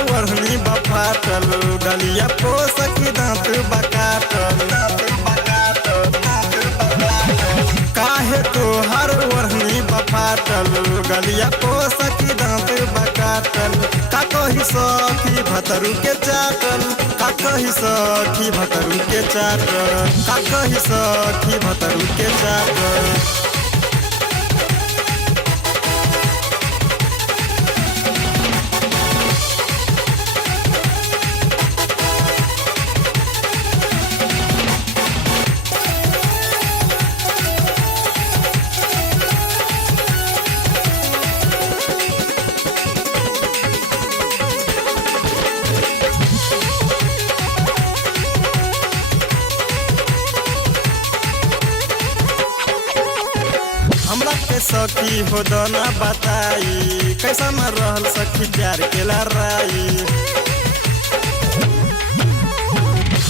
ओढ़नी बफाटल गलिया पोसकी दांत बकाटल काहे तोहर ओढ़नी बफाटल गलिया पोसकी दांत बकाटल का कही सखी भतरू के चाटल का कही सखी भतरू के चाटल का कही सखी भतरू के चाटल। हमरा के सखी हो दना बताई कैसा न रहल सखी प्यार के लड़ाई।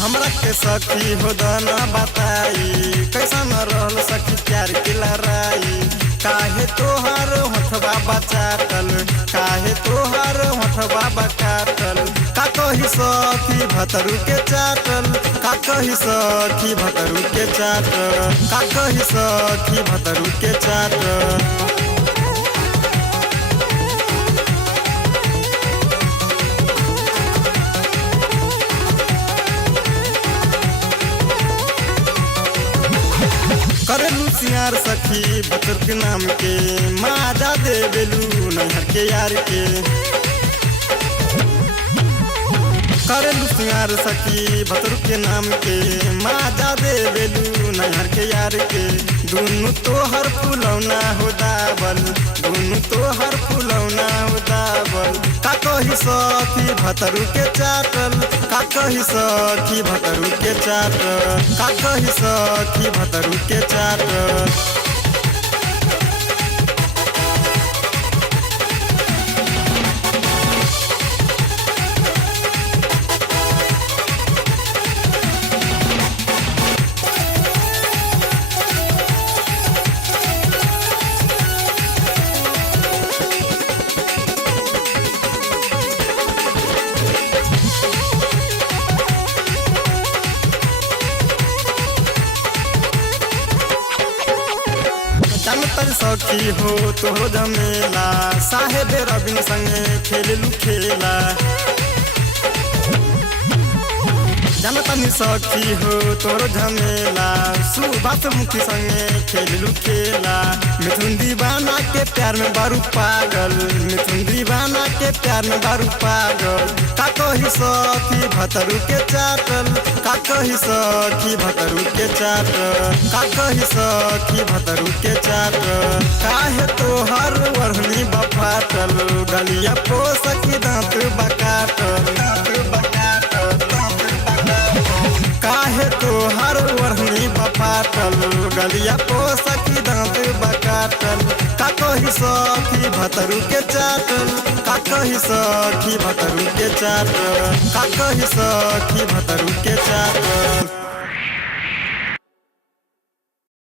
हमरा के सखी हो दना बताई कैसा न रहल सखी प्यार के लड़ाई। काहे तोहर होठवा बचाटल काहे तोहर होठवा बकाटल का कही सखी भतरू के चाटल का कही सखी भतरू के चाटल का कही सखी भतरू के चाटल। करेलू सियार सखी बतर के नाम के माजा दे बेलू नैहर के यार के। करेलू सियार सखी बतर के नाम के माजा दे बेलू नैहर के यार के। दुनु तोहर फुलौना हो दाबल दुनु तोहर फुलौना हो दाबल का कही सखी भतरू के चाटल का कही सखी भतरू के चाटल का कही सखी भतरू के चाटल। जानतर सखी हो तोहरो झमेला साहेब रबिन संगे खेललू खेला। जानतनी सखी हो तोहरो झमेला सुभाष मुखी संगे खेललू खेला। मिथुन दीवाना के प्यार में बारू पागल मिथुन दीवाना के प्यार में बारू पागल का कही सखी भतरू के चाटल का कही सखी भतरू के चाटल का कही सखी भतरू के चाटल। काहे तोहर ओढ़नी बफाटल गलिया पोसकी दांत बकाटल काहे तोहर ओढ़नी बफाटल गलिया पोसकी दांत बकाटल का कही सखी भतरू के चाटल का कही सखी भतरू के चाटल का कही सखी भतरू के चाटल।